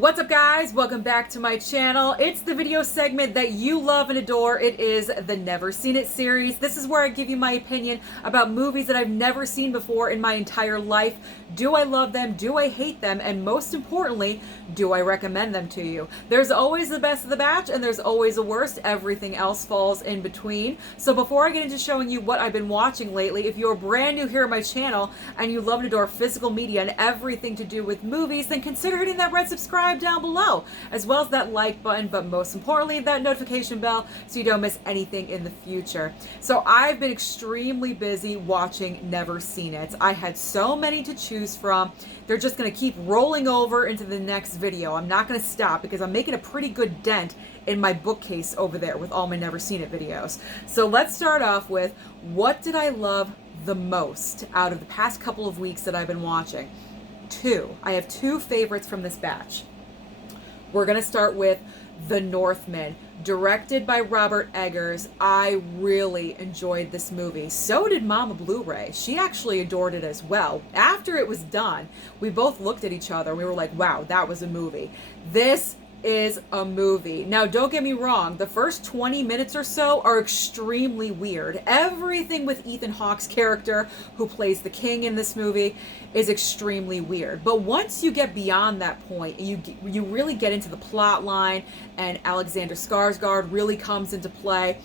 What's up, guys? Welcome back to my channel. It's the video segment that you love and adore. It is the Never Seen It series. This is where I give you my opinion about movies that I've never seen before in my entire life. Do I love them? Do I hate them? And most importantly, do I recommend them to you? There's always the best of the batch and there's always a worst. Everything else falls in between. So before I get into showing you what I've been watching lately, if you're brand new here on my channel and you love and adore physical media and everything to do with movies, then consider hitting that red subscribe down below, as well as that like button, but most importantly, that notification bell so you don't miss anything in the future. So I've been extremely busy watching Never Seen It. I had so many to choose from. They're just going to keep rolling over into the next video. I'm not going to stop because I'm making a pretty good dent in my bookcase over there with all my Never Seen It videos. So let's start off with, what did I love the most out of the past couple of weeks that I've been watching? I have two favorites from this batch. We're going to start with The Northman, directed by Robert Eggers. I really enjoyed this movie. So did Mama Blu-ray. She actually adored it as well. After it was done, we both looked at each other and we were like, wow, that was a movie. This is a movie. Now, don't get me wrong, the first 20 minutes or so are extremely weird. Everything with Ethan Hawke's character, who plays the king in this movie, is extremely weird. But once you get beyond that point, you really get into the plot line and Alexander Skarsgård really comes into play.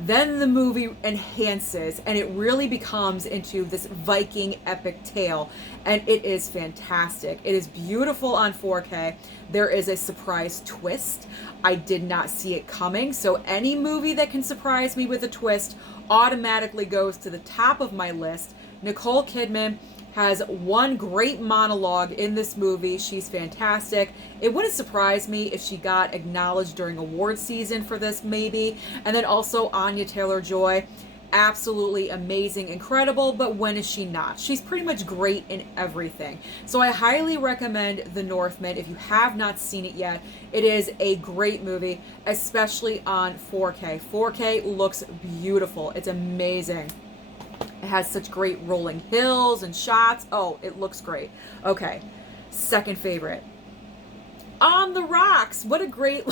Then the movie enhances and it really becomes into this Viking epic tale, and it is fantastic. It is beautiful on 4K. There is a surprise twist. I did not see it coming, so any movie that can surprise me with a twist automatically goes to the top of my list. Nicole Kidman has one great monologue in this movie. She's fantastic. It wouldn't surprise me if she got acknowledged during award season for this, maybe. And then also Anya Taylor-Joy, absolutely amazing, incredible, but when is she not? She's pretty much great in everything. So I highly recommend The Northman if you have not seen it yet. It is a great movie, especially on 4K. 4K looks beautiful. It's amazing. It has such great rolling hills and shots. Oh, it looks great. Okay, second favorite. On the Rocks. What a great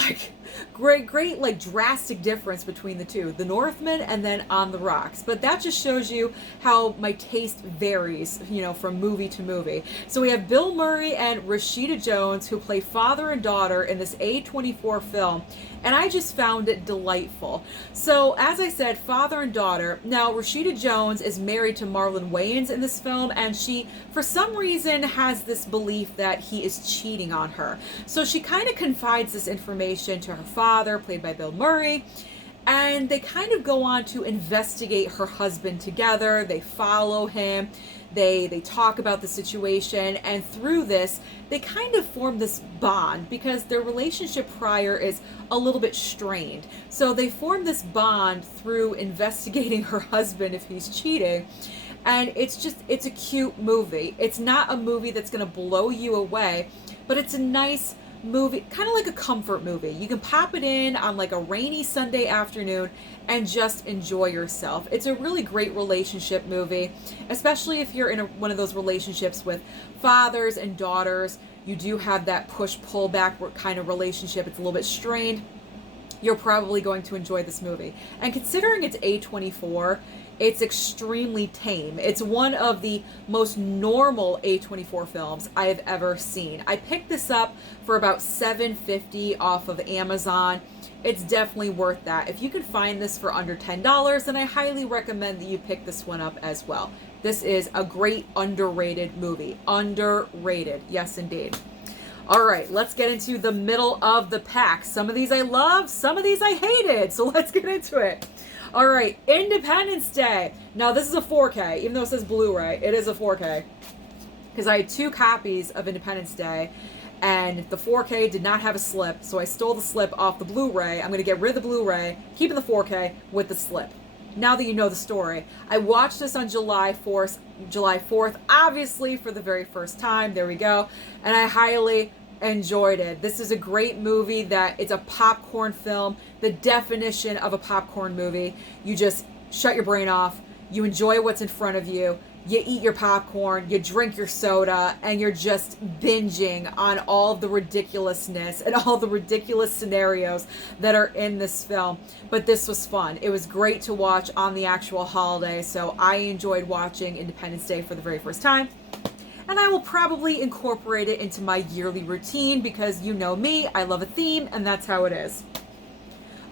drastic difference between the two. The Northman and then On the Rocks. But that just shows you how my taste varies, from movie to movie. So we have Bill Murray and Rashida Jones, who play father and daughter in this A24 film. And I just found it delightful. So, as I said, father and daughter. Now, Rashida Jones is married to Marlon Wayans in this film, and she, for some reason, has this belief that he is cheating on her. So she kind of confides this information to her father, played by Bill Murray, and they kind of go on to investigate her husband together. They follow him. They talk about the situation, and through this, they kind of form this bond because their relationship prior is a little bit strained. So they form this bond through investigating her husband if he's cheating. And it's a cute movie. It's not a movie that's going to blow you away, but it's a nice movie, kind of like a comfort movie. You can pop it in on like a rainy Sunday afternoon and just enjoy yourself. It's a really great relationship movie, especially if you're in one of those relationships with fathers and daughters. You do have that push-pull back kind of relationship. It's a little bit strained. You're probably going to enjoy this movie. And considering it's A24, it's extremely tame. It's one of the most normal A24 films I have ever seen. I picked this up for about $7.50 off of Amazon. It's definitely worth that. If you can find this for under $10, then I highly recommend that you pick this one up as well. This is a great underrated movie. Underrated. Yes, indeed. All right, let's get into the middle of the pack. Some of these I loved, some of these I hated. So let's get into it. All right, Independence Day. Now, this is a 4K, even though it says Blu-ray, it is a 4K. Because I had two copies of Independence Day, and the 4K did not have a slip, so I stole the slip off the Blu-ray. I'm going to get rid of the Blu-ray, keeping the 4K with the slip. Now that you know the story, I watched this on July 4th, obviously for the very first time. There we go. And I highly enjoyed it. This is a great movie that it's a popcorn film, the definition of a popcorn movie. You just shut your brain off. You enjoy what's in front of you. you eat your popcorn, you drink your soda, and you're just binging on all of the ridiculousness and all the ridiculous scenarios that are in this film. But this was fun. It was great to watch on the actual holiday, so I enjoyed watching Independence Day for the very first time. And I will probably incorporate it into my yearly routine because you know me, I love a theme, and that's how it is.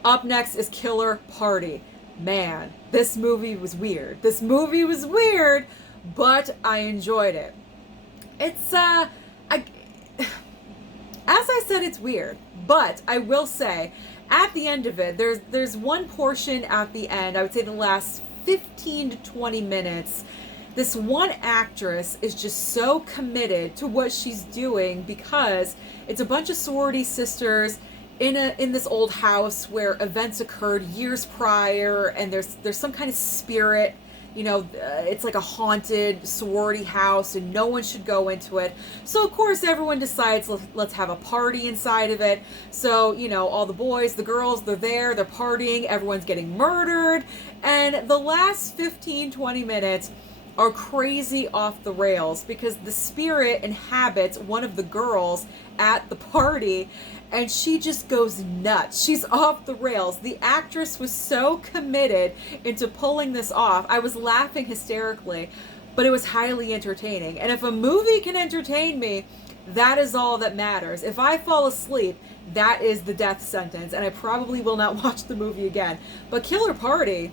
Up next is Killer Party. Man, this movie was weird. This movie was weird, but I enjoyed it. It's, as I said, it's weird, but I will say, at the end of it, there's one portion at the end, I would say the last 15 to 20 minutes, this one actress is just so committed to what she's doing because it's a bunch of sorority sisters in this old house where events occurred years prior, and there's some kind of spirit, it's like a haunted sorority house and no one should go into it. So of course everyone decides, let's have a party inside of it. So, all the boys, the girls, they're partying, everyone's getting murdered, and the last 15-20 minutes are crazy off the rails because the spirit inhabits one of the girls at the party and she just goes nuts. She's off the rails. The actress was so committed into pulling this off. I was laughing hysterically, but it was highly entertaining. And if a movie can entertain me, that is all that matters. If I fall asleep, that is the death sentence, and I probably will not watch the movie again. But Killer Party,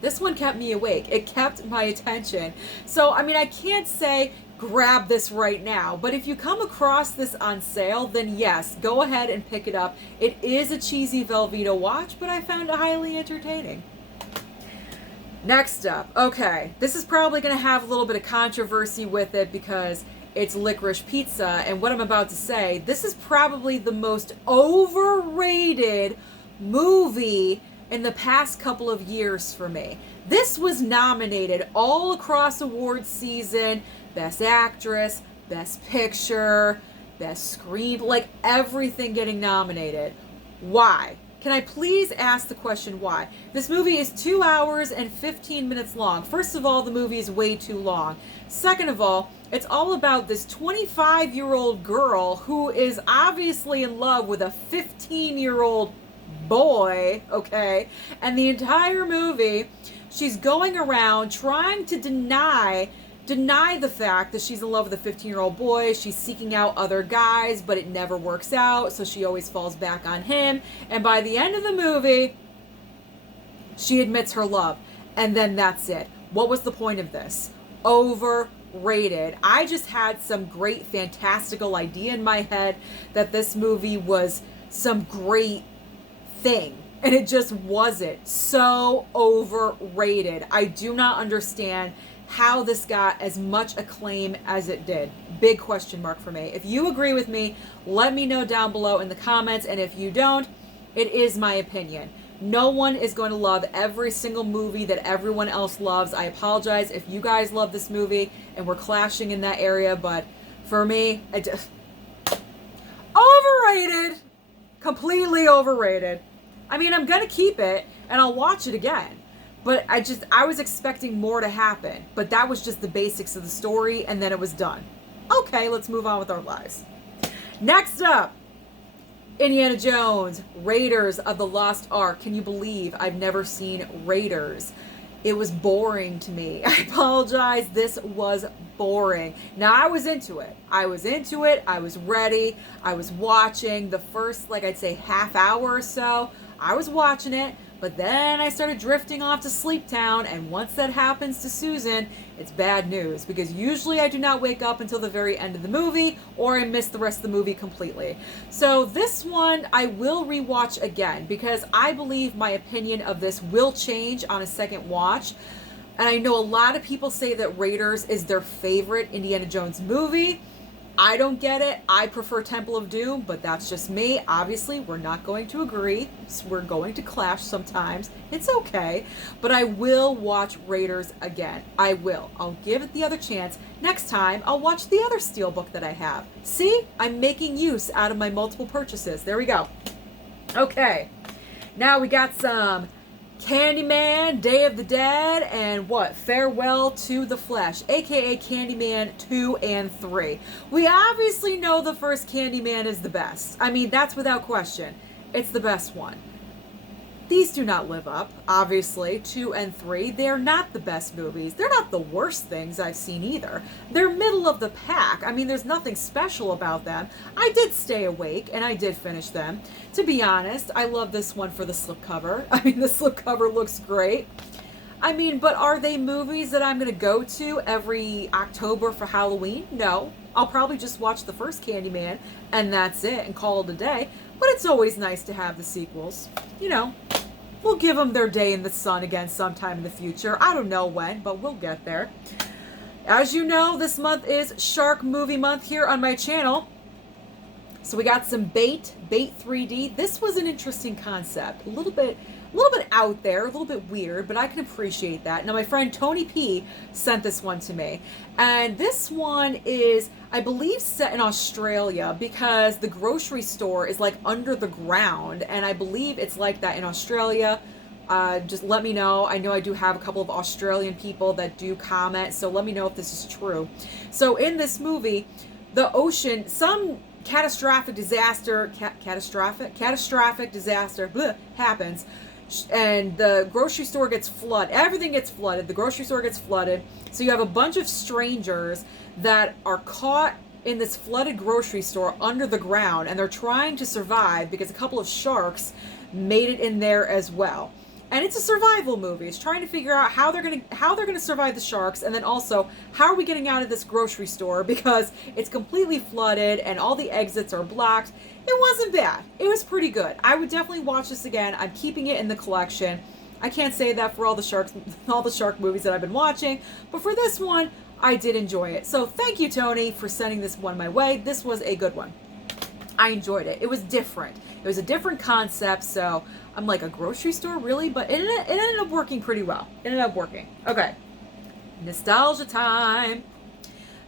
this one kept me awake. It kept my attention. So, I can't say grab this right now, but if you come across this on sale, then yes, go ahead and pick it up. It is a cheesy Velveeta watch, but I found it highly entertaining. Next up, okay, this is probably going to have a little bit of controversy with it because it's Licorice Pizza, and what I'm about to say, this is probably the most overrated movie in the past couple of years for me. This was nominated all across awards season, Best Actress, Best Picture, Best Screen, like everything getting nominated. Why? Can I please ask the question why? This movie is 2 hours and 15 minutes long. First of all, the movie is way too long. Second of all, it's all about this 25-year-old girl who is obviously in love with a 15-year-old boy, okay? And the entire movie, she's going around trying to deny the fact that she's in love with a 15-year-old boy. She's seeking out other guys, but it never works out, so she always falls back on him. And by the end of the movie, she admits her love. And then that's it. What was the point of this? Overrated. I just had some great fantastical idea in my head that this movie was some great thing, and it just wasn't. So overrated. I do not understand how this got as much acclaim as it did. Big question mark for me. If you agree with me, let me know down below in the comments, and if you don't, it is my opinion. No one is going to love every single movie that everyone else loves. I apologize if you guys love this movie and we're clashing in that area, but for me, overrated. Completely overrated. I'm gonna keep it and I'll watch it again, but I was expecting more to happen, but that was just the basics of the story and then it was done. Okay, let's move on with our lives. Next up, Indiana Jones, Raiders of the Lost Ark. Can you believe I've never seen Raiders? It was boring to me. I apologize. This was boring. Now, I was into it. I was ready. I was watching the first, I'd say half hour or so. I was watching it, but then I started drifting off to Sleep Town, and once that happens to Susan, it's bad news, because usually I do not wake up until the very end of the movie, or I miss the rest of the movie completely. So this one I will rewatch again, because I believe my opinion of this will change on a second watch. And I know a lot of people say that Raiders is their favorite Indiana Jones movie. I don't get it. I prefer Temple of Doom, but that's just me. Obviously, we're not going to agree. We're going to clash sometimes. It's okay. But I will watch Raiders again. I will. I'll give it the other chance. Next time, I'll watch the other Steelbook that I have. See? I'm making use out of my multiple purchases. There we go. Okay. Now we got some Candyman, Day of the Dead, and what? Farewell to the Flesh, aka Candyman 2 and 3. We obviously know the first Candyman is the best. I mean, that's without question. It's the best one. These do not live up, obviously, 2 and 3. They're not the best movies. They're not the worst things I've seen either. They're middle of the pack. I mean, there's nothing special about them. I did stay awake, and I did finish them. To be honest, I love this one for the slipcover. I mean, the slipcover looks great. I mean, but are they movies that I'm going to go to every October for Halloween? No. I'll probably just watch the first Candyman, and that's it, and call it a day. But it's always nice to have the sequels. You know, we'll give them their day in the sun again sometime in the future. I don't know when, but we'll get there. As you know, this month is Shark Movie Month here on my channel. So we got some Bait 3D. This was an interesting concept. A little bit out there, a little bit weird, but I can appreciate that. Now, my friend Tony P sent this one to me. And this one is, I believe, set in Australia because the grocery store is like under the ground. And I believe it's like that in Australia. Just let me know. I know I do have a couple of Australian people that do comment, so let me know if this is true. So in this movie, the ocean, some catastrophic disaster happens, and the grocery store gets flooded. Everything gets flooded. The grocery store gets flooded. So you have a bunch of strangers that are caught in this flooded grocery store under the ground, and they're trying to survive because a couple of sharks made it in there as well. And it's a survival movie. It's trying to figure out how they're gonna survive the sharks, and then also how are we getting out of this grocery store because it's completely flooded and all the exits are blocked. It wasn't bad. It was pretty good. I would definitely watch this again. I'm keeping it in the collection. I can't say that for all the shark movies that I've been watching, but for this one, I did enjoy it. So thank you, Tony, for sending this one my way. This was a good one. I enjoyed it. It was different. It was a different concept, so I'm like, a grocery store? Really? But it ended up working pretty well. It ended up working. Okay. Nostalgia time.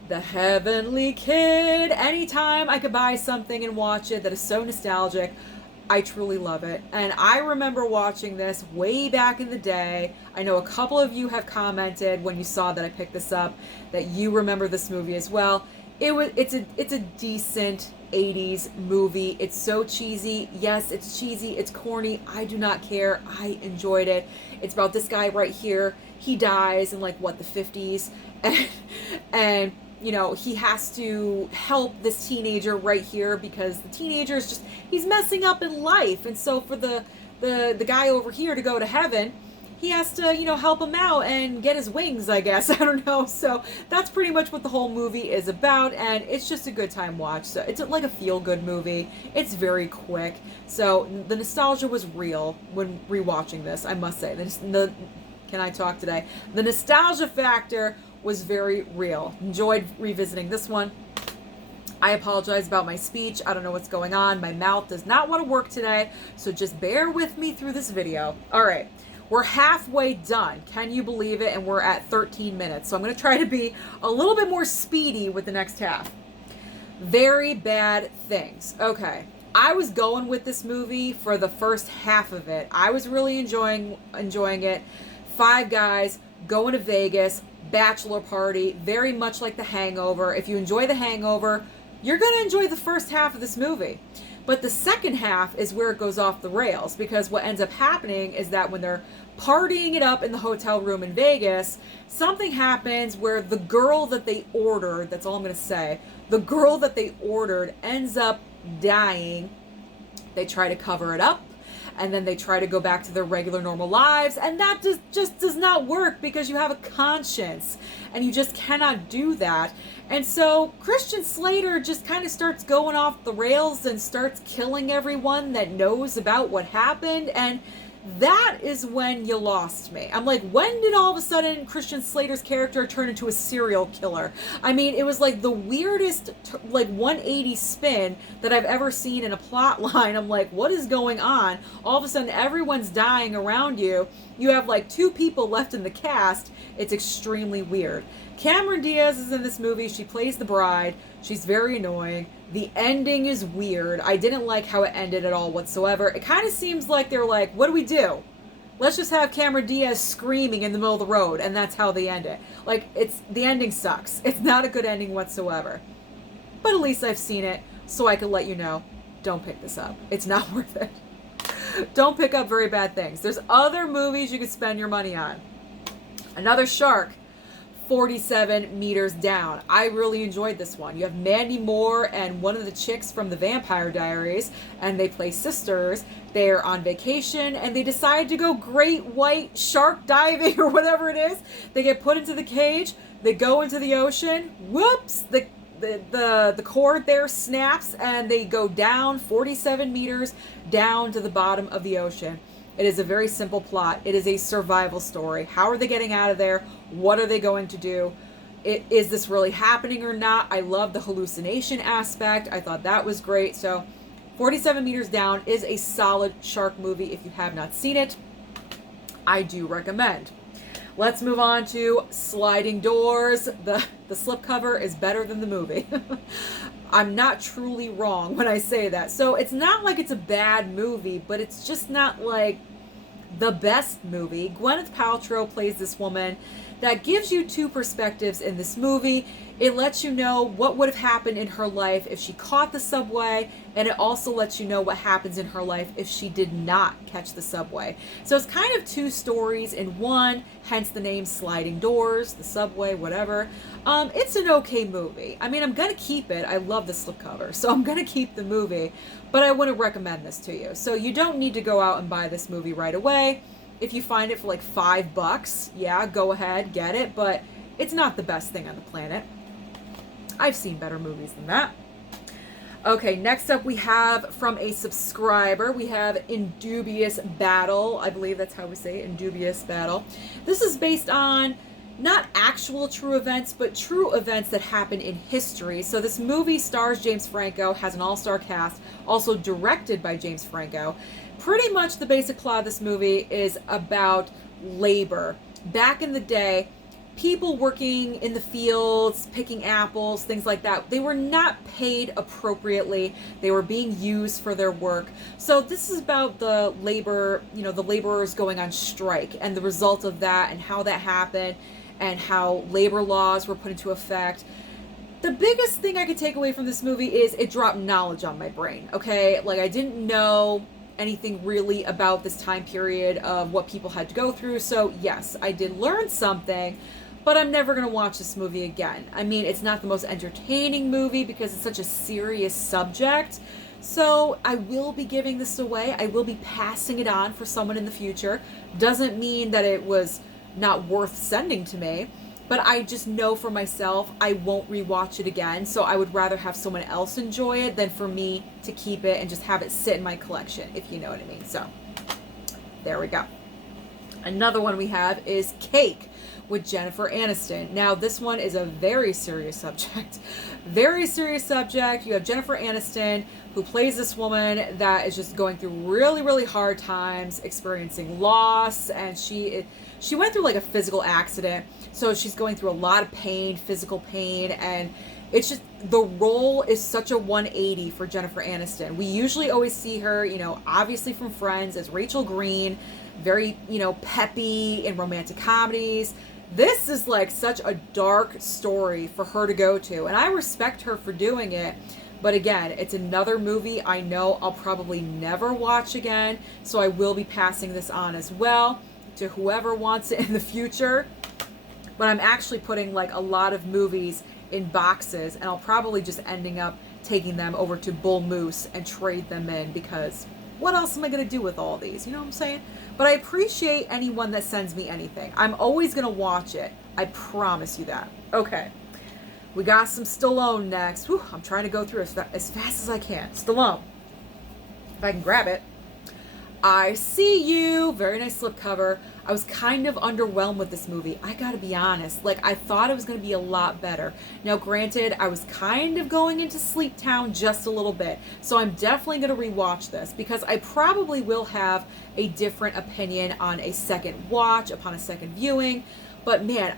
The Heavenly Kid. Anytime I could buy something and watch it that is so nostalgic, I truly love it. And I remember watching this way back in the day. I know a couple of you have commented when you saw that I picked this up that you remember this movie as well. It's a decent 80s movie. It's so cheesy. Yes, it's cheesy. It's corny. I do not care. I enjoyed it. It's about this guy right here. He dies in like what, the 50s, and you know, he has to help this teenager right here because the teenager is he's messing up in life, and so for the guy over here to go to heaven, he has to, you know, help him out and get his wings, I guess. I don't know. So that's pretty much what the whole movie is about, and it's just a good time watch. So it's like a feel-good movie. It's very quick. So the nostalgia was real when rewatching this, I must say. Can I talk today? The nostalgia factor was very real. Enjoyed revisiting this one. I apologize about my speech. I don't know what's going on. My mouth does not want to work today, so just bear with me through this video. All right. We're halfway done. Can you believe it? And we're at 13 minutes. So I'm going to try to be a little bit more speedy with the next half. Very Bad Things. Okay. I was going with this movie for the first half of it. I was really enjoying it. 5 guys going to Vegas, bachelor party, very much like The Hangover. If you enjoy The Hangover, you're going to enjoy the first half of this movie. But the second half is where it goes off the rails, because what ends up happening is that when they're partying it up in the hotel room in Vegas, something happens where the girl that they ordered, that's all I'm going to say, the girl that they ordered ends up dying. They try to cover it up, and then they try to go back to their regular normal lives, and that just does not work because you have a conscience, and you just cannot do that. And so Christian Slater just kind of starts going off the rails and starts killing everyone that knows about what happened, and that is when you lost me. I'm like, when did all of a sudden Christian Slater's character turn into a serial killer? I mean, it was like the weirdest, like 180 spin that I've ever seen in a plot line. I'm like, what is going on? All of a sudden, everyone's dying around you. You have like 2 people left in the cast. It's extremely weird. Cameron Diaz is in this movie. She plays the bride. She's very annoying. The ending is weird. I didn't like how it ended at all whatsoever. It kind of seems like they're like, what do we do? let's just have Cameron Diaz screaming in the middle of the road, and that's how they end it. Like, the ending sucks. It's not a good ending whatsoever. But at least I've seen it, so I can let you know, don't pick this up. It's not worth it. Don't pick up Very Bad Things. There's other movies you could spend your money on. Another shark, 47 Meters Down. I really enjoyed this one. You have Mandy Moore and one of the chicks from The Vampire Diaries, and they play sisters. They're on vacation, and they decide to go great white shark diving or whatever it is. They get put into the cage. They go into the ocean. Whoops! The cord there snaps, and they go down 47 meters down to the bottom of the ocean. It is a very simple plot. It is a survival story. How are they getting out of there? What are they going to do? Is this really happening or not? I love the hallucination aspect. I thought that was great. So 47 Meters Down is a solid shark movie. If you have not seen it, I do recommend. Let's move on to Sliding Doors. The slipcover is better than the movie. I'm not truly wrong when I say that. So it's not like it's a bad movie, but it's just not like the best movie. Gwyneth Paltrow plays this woman that gives you two perspectives in this movie. It lets you know what would have happened in her life if she caught the subway, and it also lets you know what happens in her life if she did not catch the subway. So it's kind of two stories in one, hence the name Sliding Doors, the subway, whatever. It's an okay movie. I mean, I'm going to keep it. I love the slipcover, so I'm going to keep the movie, but I wouldn't recommend this to you. So you don't need to go out and buy this movie right away. If you find it for like $5, yeah, go ahead, get it, but it's not the best thing on the planet. I've seen better movies than that. Okay, next up we have from a subscriber, we have Dubious Battle. I believe that's how we say it, Dubious Battle. This is based on not actual true events, but true events that happen in history. So this movie stars James Franco, has an all-star cast, also directed by James Franco. Pretty much the basic plot of this movie is about labor. Back in the day, people working in the fields, picking apples, things like that, they were not paid appropriately. They were being used for their work. So this is about the labor, the laborers going on strike and the result of that and how that happened and how labor laws were put into effect. The biggest thing I could take away from this movie is it dropped knowledge on my brain, okay? Like, I didn't know anything really about this time period of what people had to go through. So yes, I did learn something, but I'm never going to watch this movie again. I mean, it's not the most entertaining movie because it's such a serious subject. So I will be giving this away. I will be passing it on for someone in the future. Doesn't mean that it was not worth sending to me, but I just know for myself I won't rewatch it again. So I would rather have someone else enjoy it than for me to keep it and just have it sit in my collection, if you know what I mean. So there we go. Another one we have is Cake with Jennifer Aniston. Now, this one is a very serious subject. Very serious subject. You have Jennifer Aniston, who plays this woman that is just going through really, really hard times, experiencing loss, and she went through like a physical accident, so she's going through a lot of pain, physical pain, and it's just, the role is such a 180 for Jennifer Aniston. We usually always see her, obviously from Friends, as Rachel Green, very, peppy in romantic comedies. This is like such a dark story for her to go to, and I respect her for doing it. But again, it's another movie I know I'll probably never watch again, so I will be passing this on as well to whoever wants it in the future. But I'm actually putting like a lot of movies in boxes, and I'll probably just ending up taking them over to Bull Moose and trade them in, because what else am I going to do with all these? You know what I'm saying? But I appreciate anyone that sends me anything. I'm always going to watch it. I promise you that. Okay. We got some Stallone next. Whew, I'm trying to go through as fast as I can. Stallone. If I can grab it. I See You. Very nice slipcover. I was kind of underwhelmed with this movie. I gotta be honest. Like, I thought it was gonna be a lot better. Now, granted, I was kind of going into Sleep Town just a little bit. So I'm definitely gonna rewatch this, because I probably will have a different opinion on a second watch, upon a second viewing. But man,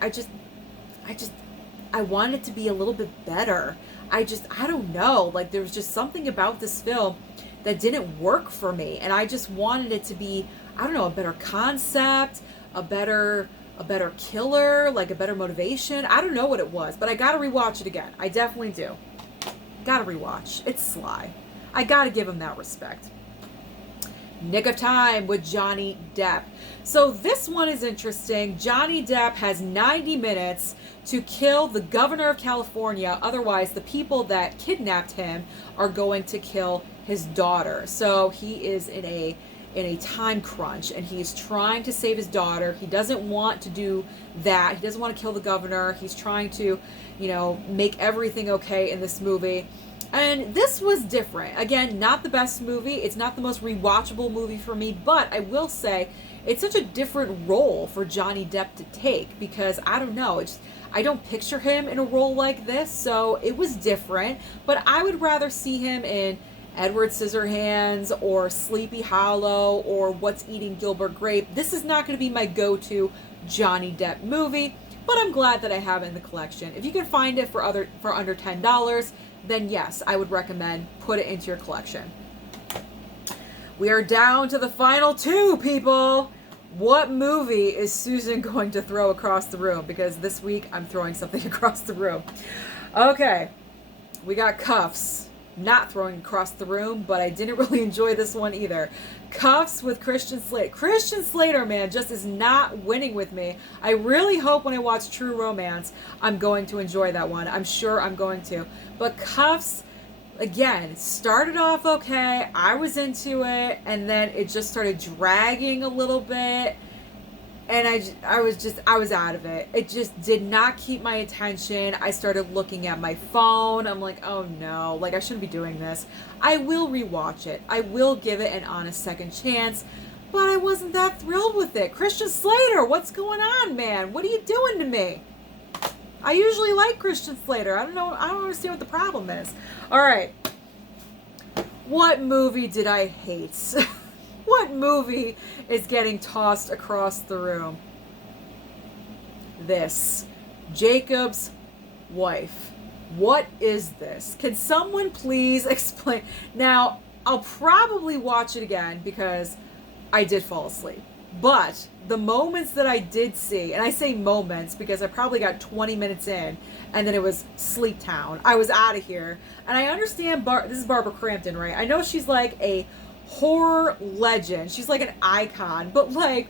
I want it to be a little bit better. I don't know. Like, there was just something about this film that didn't work for me. And I just wanted it to be I don't know, a better concept, a better killer, like a better motivation. I don't know what it was, but I gotta rewatch it again. I definitely do. Gotta rewatch. It's Sly. I gotta give him that respect. Nick of Time with Johnny Depp. So this one is interesting. Johnny Depp has 90 minutes to kill the governor of California. Otherwise, the people that kidnapped him are going to kill his daughter. So he is in a time crunch, and he's trying to save his daughter. He doesn't want to do that. He doesn't want to kill the governor. He's trying to, you know, make everything okay in this movie. And this was different. Again, not the best movie. It's not the most rewatchable movie for me, but I will say it's such a different role for Johnny Depp to take, because I don't know, I don't picture him in a role like this, so it was different. But I would rather see him in Edward Scissorhands or Sleepy Hollow or What's Eating Gilbert Grape. This is not going to be my go-to Johnny Depp movie, but I'm glad that I have it in the collection. If you can find it for under $10, then yes, I would recommend put it into your collection. We are down to the final two, people. What movie is Susan going to throw across the room? Because this week I'm throwing something across the room. Okay, we got Cuffs. Not throwing across the room, but I didn't really enjoy this one either. Cuffs with Christian Slater. Christian Slater, man, just is not winning with me. I really hope when I watch True Romance, I'm going to enjoy that one. I'm sure I'm going to. But Cuffs, again, started off okay. I was into it, and then it just started dragging a little bit. And I was out of it. It just did not keep my attention. I started looking at my phone. I'm like, oh no, like I shouldn't be doing this. I will rewatch it. I will give it an honest second chance, but I wasn't that thrilled with it. Christian Slater, what's going on, man? What are you doing to me? I usually like Christian Slater. I don't know. I don't understand what the problem is. All right. What movie did I hate? What movie is getting tossed across the room? This. Jacob's Wife. What is this? Can someone please explain? Now, I'll probably watch it again because I did fall asleep. But the moments that I did see, and I say moments because I probably got 20 minutes in, and then it was Sleep Town. I was out of here. And I understand, this is Barbara Crampton, right? I know she's like a horror legend. She's like an icon, but like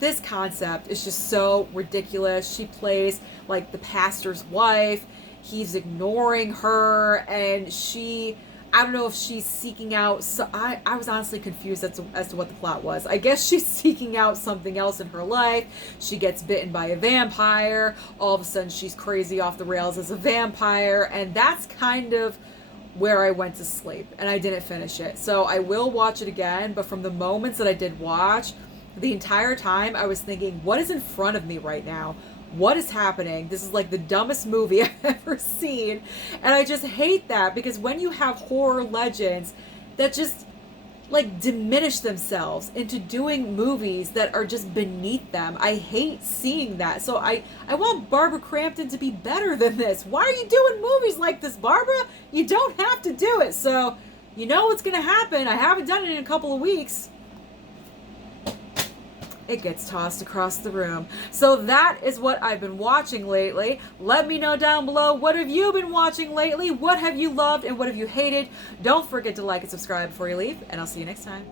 this concept is just so ridiculous. She plays like the pastor's wife. He's ignoring her, and I don't know if she's seeking out, so I was honestly confused as to what the plot was. I guess she's seeking out something else in her life. She gets bitten by a vampire. All of a sudden she's crazy off the rails as a vampire, and that's kind of where I went to sleep, and I didn't finish it. So I will watch it again, but from the moments that I did watch, the entire time I was thinking, what is in front of me right now? What is happening? This is like the dumbest movie I've ever seen. And I just hate that, because when you have horror legends that just like diminish themselves into doing movies that are just beneath them, I hate seeing that. So I want Barbara Crampton to be better than this. Why are you doing movies like this, Barbara? You don't have to do it. So you know what's going to happen. I haven't done it in a couple of weeks. It gets tossed across the room. So that is what I've been watching lately. Let me know down below, what have you been watching lately? What have you loved and what have you hated? Don't forget to like and subscribe before you leave, and I'll see you next time.